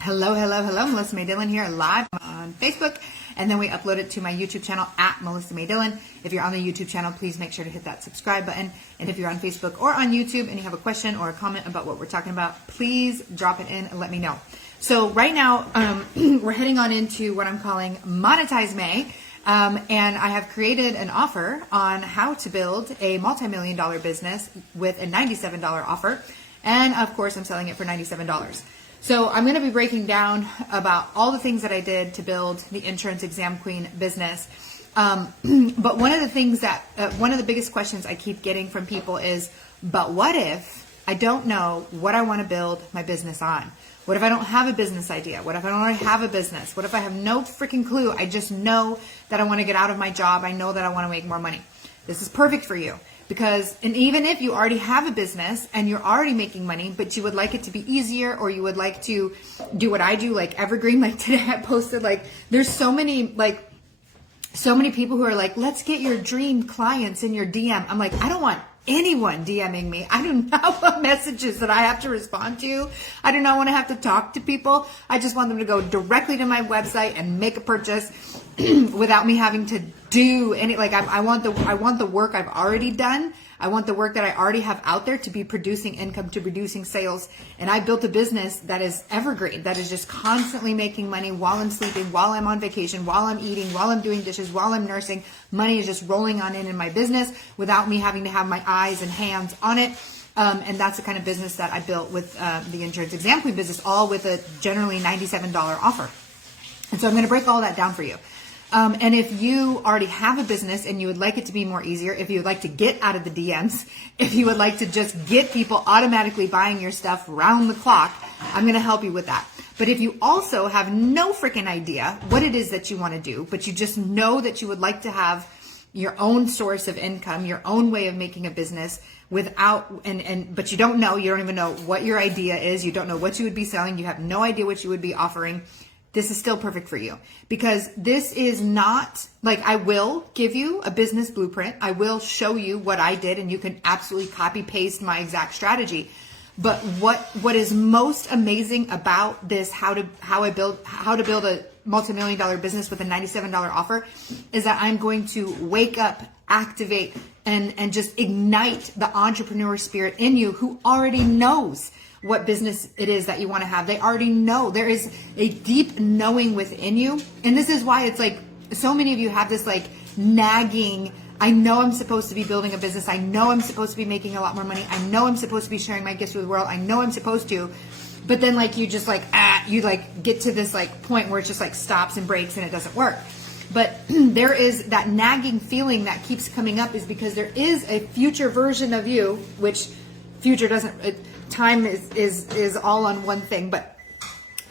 Hello, hello, hello. Melissa May Dillon here, live on Facebook, and then we upload it to my YouTube channel at Melissa May Dillon. If you're on the YouTube channel, please make sure to hit that subscribe button. And if you're on Facebook or on YouTube and you have a question or a comment about what we're talking about, please drop it in and let me know. So right now, we're heading on into what I'm calling Monetize May. And I have created an offer on how to build a multi-million-dollar business with a $97 offer. And of course, I'm selling it for $97. So I'm going to be breaking down about all the things that I did to build the Insurance Exam Queen business. But one of the things that, one of the biggest questions I keep getting from people is, but what if I don't know what I want to build my business on? What if I don't have a business idea? What if I don't already have a business? What if I have no freaking clue? I just know that I want to get out of my job. I know that I want to make more money. This is perfect for you. Because, and even if you already have a business and you're already making money, but you would like it to be easier, or you would like to do what I do, like evergreen, like today I posted, like there's so many people who are like, let's get your dream clients in your DM. I'm like, I don't want anyone DMing me. I do not want messages that I have to respond to. I do not want to have to talk to people. I just want them to go directly to my website and make a purchase without me having to do any, like I want the work I've already done. I want the work that I already have out there to be producing income, to producing sales. And I built a business that is evergreen, that is just constantly making money while I'm sleeping, while I'm on vacation, while I'm eating, while I'm doing dishes, while I'm nursing. Money is just rolling on in my business without me having to have my eyes and hands on it. And that's the kind of business that I built with the Insurance Exam Queen business, all with a generally $97 offer. And so I'm going to break all that down for you. And if you already have a business and you would like it to be more easier, if you would like to get out of the DMs, if you would like to just get people automatically buying your stuff round the clock, I'm going to help you with that. But if you also have no freaking idea what it is that you want to do, but you just know that you would like to have your own source of income, your own way of making a business without, but you don't even know what your idea is. You don't know what you would be selling. You have no idea what you would be offering. This is still perfect for you, because this is not like, I will give you a business blueprint. I will show you what I did, and you can absolutely copy paste my exact strategy. But what is most amazing about this, how to build a multi-million-dollar business with a $97 offer, is that I'm going to wake up, activate, and just ignite the entrepreneur spirit in you, who already knows what business it is that you want to have. They already know. There is a deep knowing within you. And this is why it's like, so many of you have this like nagging, I know I'm supposed to be building a business. I know I'm supposed to be making a lot more money. I know I'm supposed to be sharing my gifts with the world. I know I'm supposed to. But then like, you just like, you like get to this like point where it just like stops and breaks and it doesn't work. But there is that nagging feeling that keeps coming up, is because there is a future version of you, which future doesn't, time is all on one thing, but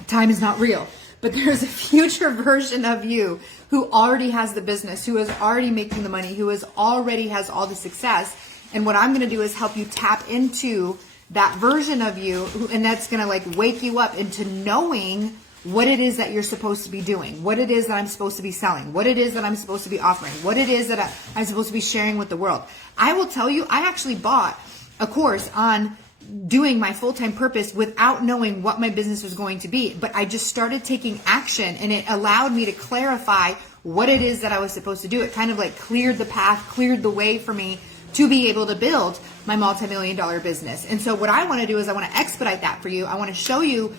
time is not real. But there's a future version of you who already has the business, who is already making the money, who is already has all the success. And what I'm going to do is help you tap into that version of you, and that's going to like wake you up into knowing what it is that you're supposed to be doing, what it is that I'm supposed to be selling, what it is that I'm supposed to be offering, what it is that I'm supposed to be sharing with the world. I will tell you, I actually bought a course on doing my full-time purpose without knowing what my business was going to be. But I just started taking action, and it allowed me to clarify what it is that I was supposed to do. It kind of like cleared the path, cleared the way for me to be able to build my multi-million-dollar business. And so what I want to do is I want to expedite that for you. I want to show you,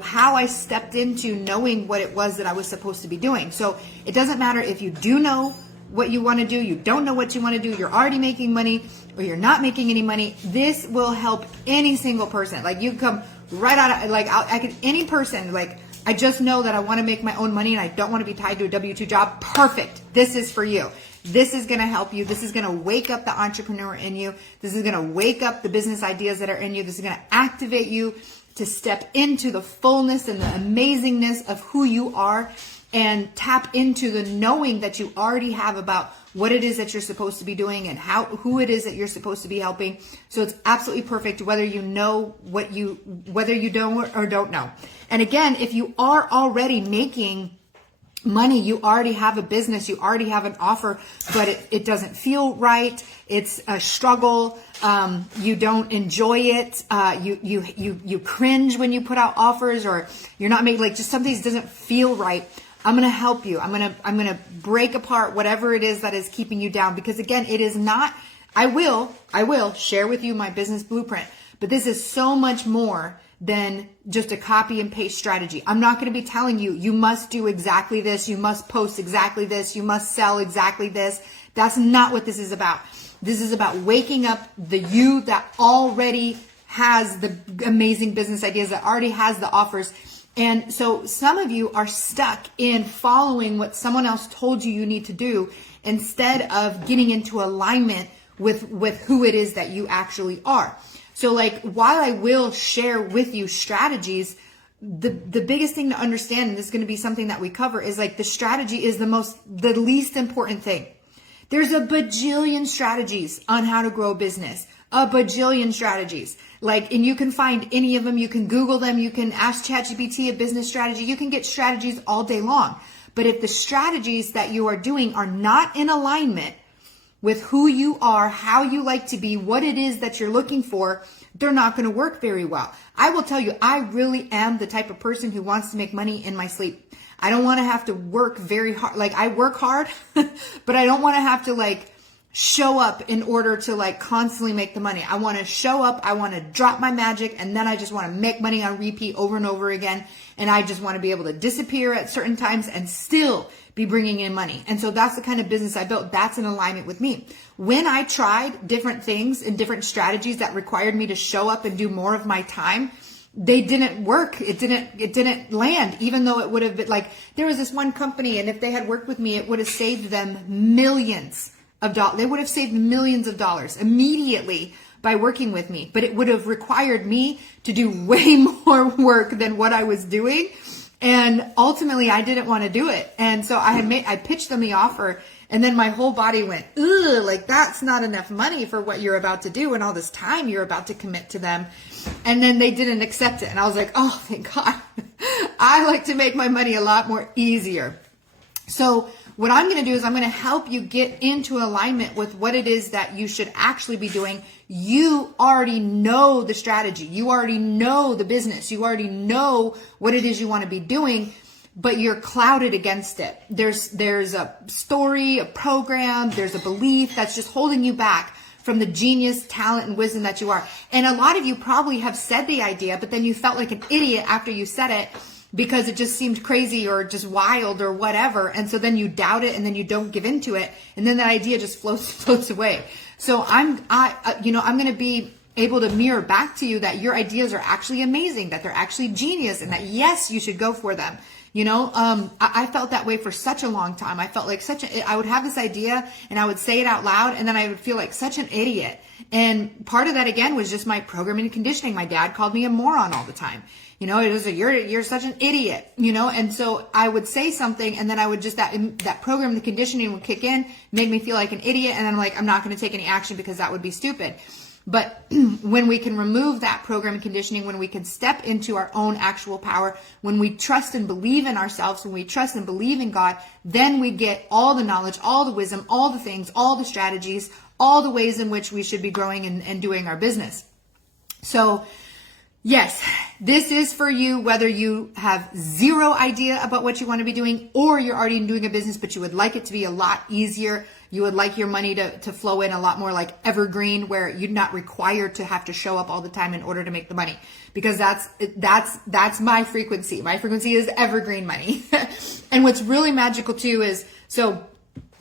how I stepped into knowing what it was that I was supposed to be doing. So it doesn't matter if you do know what you want to do, you don't know what you want to do, you're already making money, or you're not making any money. This will help any single person. Like, you come right out of, like, I could, any person, like, I just know that I want to make my own money and I don't want to be tied to a W-2 job. Perfect. This is for you. This is going to help you. This is going to wake up the entrepreneur in you. This is going to wake up the business ideas that are in you. This is going to activate you to step into the fullness and the amazingness of who you are, and tap into the knowing that you already have about what it is that you're supposed to be doing and who it is that you're supposed to be helping. So it's absolutely perfect, whether you know whether you don't or don't know. And again, if you are already making money. You already have a business, you already have an offer, but it doesn't feel right. It's a struggle. You don't enjoy it. You cringe when you put out offers, or you're not making, like, just something doesn't feel right. I'm going to help you. I'm going to break apart whatever it is that is keeping you down, because again, it is not, I will share with you my business blueprint, but this is so much more than just a copy and paste strategy. I'm not going to be telling you, you must do exactly this. You must post exactly this. You must sell exactly this. That's not what this is about. This is about waking up the you that already has the amazing business ideas, that already has the offers. And so some of you are stuck in following what someone else told you need to do, instead of getting into alignment with who it is that you actually are. So, like, while I will share with you strategies, the biggest thing to understand, and this is going to be something that we cover, is like the strategy is the least important thing. There's a bajillion strategies on how to grow a business, a bajillion strategies. Like, and you can find any of them. You can Google them. You can ask ChatGPT a business strategy. You can get strategies all day long. But if the strategies that you are doing are not in alignment with who you are, how you like to be, what it is that you're looking for, they're not going to work very well. I will tell you, I really am the type of person who wants to make money in my sleep. I don't want to have to work very hard. Like, I work hard, but I don't want to have to, like, show up in order to, like, constantly make the money. I want to show up, I want to drop my magic, and then I just want to make money on repeat over and over again. And I just want to be able to disappear at certain times and still be bringing in money. And so that's the kind of business I built. That's in alignment with me. When I tried different things and different strategies that required me to show up and do more of my time, they didn't work. It didn't land, even though it would have been, like, there was this one company, and if they had worked with me, it would have saved them millions of dollars. They would have saved millions of dollars immediately by working with me, but it would have required me to do way more work than what I was doing. And ultimately I didn't want to do it. And so I pitched them the offer, and then my whole body went, ugh, like, that's not enough money for what you're about to do and all this time you're about to commit to them. And then they didn't accept it. And I was like, oh, thank God. I like to make my money a lot more easier. So what I'm going to do is I'm going to help you get into alignment with what it is that you should actually be doing. You already know the strategy. You already know the business. You already know what it is you want to be doing, but you're clouded against it. There's a story, a program, there's a belief that's just holding you back from the genius, talent, and wisdom that you are. And a lot of you probably have said the idea, but then you felt like an idiot after you said it, because it just seemed crazy or just wild or whatever. And so then you doubt it, and then you don't give into it. And then that idea just floats away. So I'm going to be able to mirror back to you that your ideas are actually amazing, that they're actually genius, and that yes, you should go for them. I felt that way for such a long time. I felt like I would have this idea and I would say it out loud, and then I would feel like such an idiot. And part of that, again, was just my programming and conditioning. My dad called me a moron all the time. It was you're such an idiot, and so I would say something, and then I would just, that program, the conditioning would kick in, make me feel like an idiot. And then I'm like, I'm not going to take any action because that would be stupid. But when we can remove that program and conditioning, when we can step into our own actual power, when we trust and believe in ourselves, when we trust and believe in God, then we get all the knowledge, all the wisdom, all the things, all the strategies, all the ways in which we should be growing and doing our business. So yes, this is for you, whether you have zero idea about what you want to be doing, or you're already doing a business, but you would like it to be a lot easier. You would like your money to flow in a lot more like evergreen, where you're not required to have to show up all the time in order to make the money, because that's my frequency. My frequency is evergreen money. And what's really magical too is, so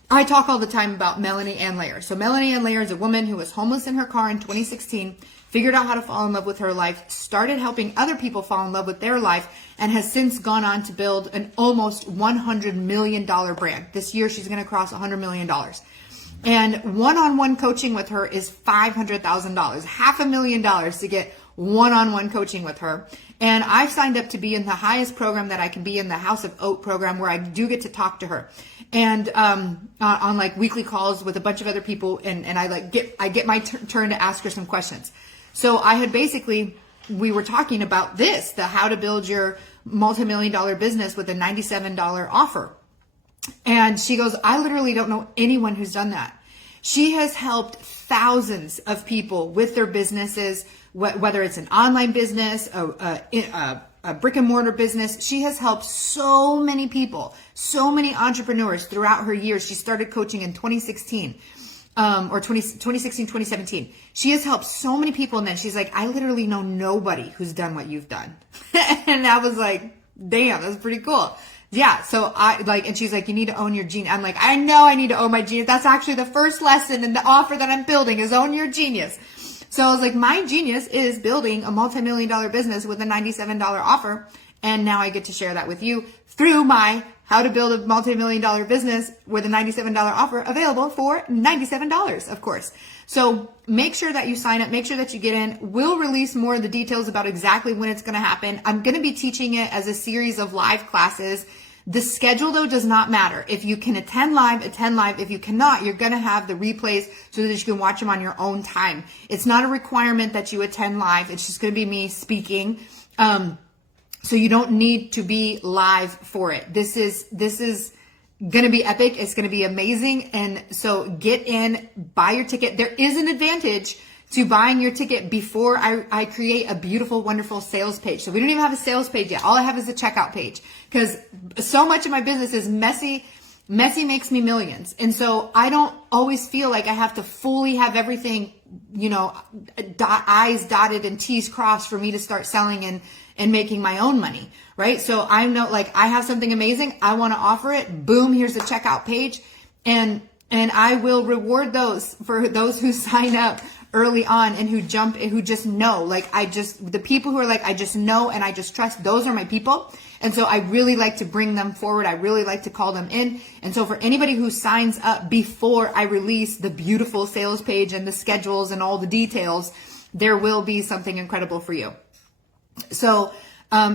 I talk all the time about Melanie Ann Layer. So Melanie Ann Layer is a woman who was homeless in her car in 2016, figured out how to fall in love with her life, started helping other people fall in love with their life, and has since gone on to build an almost $100 million brand. This year, she's going to cross $100 million. And one-on-one coaching with her is $500,000, $500,000 to get one-on-one coaching with her. And I've signed up to be in the highest program that I can be in, the House of Oat program, where I do get to talk to her. And on like weekly calls with a bunch of other people, and I get my turn to ask her some questions. So we were talking about this, the how to build your multi-million-dollar business with a $97 offer. And she goes, I literally don't know anyone who's done that. She has helped thousands of people with their businesses, whether it's an online business, a brick and mortar business. She has helped so many people, so many entrepreneurs throughout her years. She started coaching in 2016. Or 2016, 2017. She has helped so many people. And then she's like, I literally know nobody who's done what you've done. And I was like, damn, that's pretty cool. Yeah. So and she's like, you need to own your genius. I'm like, I know I need to own my genius. That's actually the first lesson in the offer that I'm building is own your genius. So I was like, my genius is building a multi-million-dollar business with a $97 offer. And now I get to share that with you through my how to build a multi-million-dollar business with a $97 offer available for $97, of course. So make sure that you sign up. Make sure that you get in. We'll release more of the details about exactly when it's going to happen. I'm going to be teaching it as a series of live classes. The schedule, though, does not matter. If you can attend live, attend live. If you cannot, you're going to have the replays so that you can watch them on your own time. It's not a requirement that you attend live. It's just going to be me speaking. So you don't need to be live for it. This is going to be epic. It's going to be amazing. And so get in, buy your ticket. There is an advantage to buying your ticket before I create a beautiful, wonderful sales page. So we don't even have a sales page yet. All I have is a checkout page because so much of my business is messy. Messy makes me millions. And so I don't always feel like I have to fully have everything, I's dotted and T's crossed for me to start selling and making my own money, right? So I know, like, I have something amazing. I want to offer it. Boom, here's the checkout page. And I will reward those for those who sign up early on and who just know, like, the people who are like, I just know and I just trust, those are my people. And so I really like to bring them forward. I really like to call them in. And so for anybody who signs up before I release the beautiful sales page and the schedules and all the details, there will be something incredible for you. So,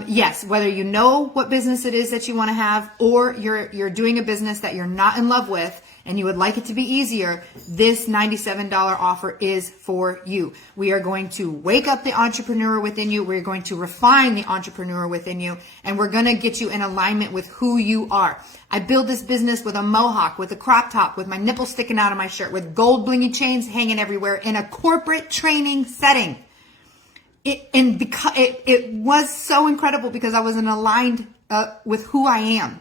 yes, whether you know what business it is that you want to have, or you're doing a business that you're not in love with and you would like it to be easier, this $97 offer is for you. We are going to wake up the entrepreneur within you. We're going to refine the entrepreneur within you, and we're going to get you in alignment with who you are. I build this business with a mohawk, with a crop top, with my nipples sticking out of my shirt, with gold blingy chains hanging everywhere in a corporate training setting. It was so incredible because I wasn't aligned with who I am.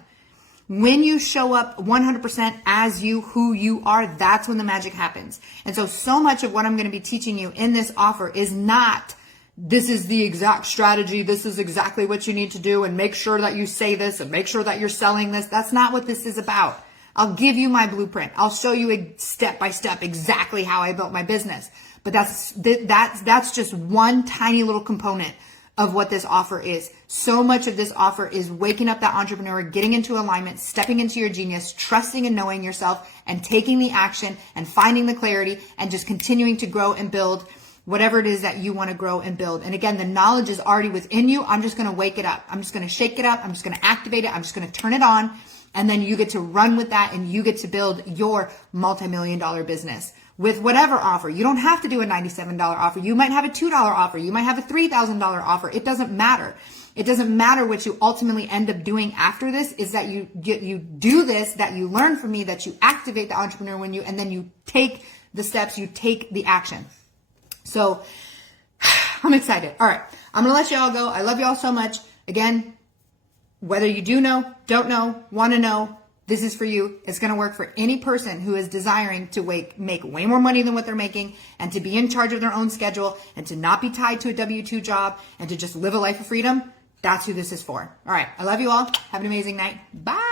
When you show up 100% as you, who you are, that's when the magic happens. And so much of what I'm going to be teaching you in this offer is not, this is the exact strategy, this is exactly what you need to do, and make sure that you say this and make sure that you're selling this. That's not what this is about. I'll give you my blueprint. I'll show you step by step exactly how I built my business. But that's just one tiny little component of what this offer is. So much of this offer is waking up that entrepreneur, getting into alignment, stepping into your genius, trusting and knowing yourself, and taking the action and finding the clarity and just continuing to grow and build whatever it is that you want to grow and build. And again, the knowledge is already within you. I'm just going to wake it up. I'm just going to shake it up. I'm just going to activate it. I'm just going to turn it on. And then you get to run with that and you get to build your multi-million-dollar business with whatever offer. You don't have to do a $97 offer. You might have a $2 offer. You might have a $3,000 offer. It doesn't matter. It doesn't matter what you ultimately end up doing after this, is that you do this, that you learn from me, that you activate the entrepreneur in you, and then you take the steps, you take the action. So I'm excited. All right. I'm going to let you all go. I love you all so much. Again, whether you do know, don't know, want to know, this is for you. It's going to work for any person who is desiring to make way more money than what they're making, and to be in charge of their own schedule, and to not be tied to a W-2 job, and to just live a life of freedom. That's who this is for. All right. I love you all. Have an amazing night. Bye.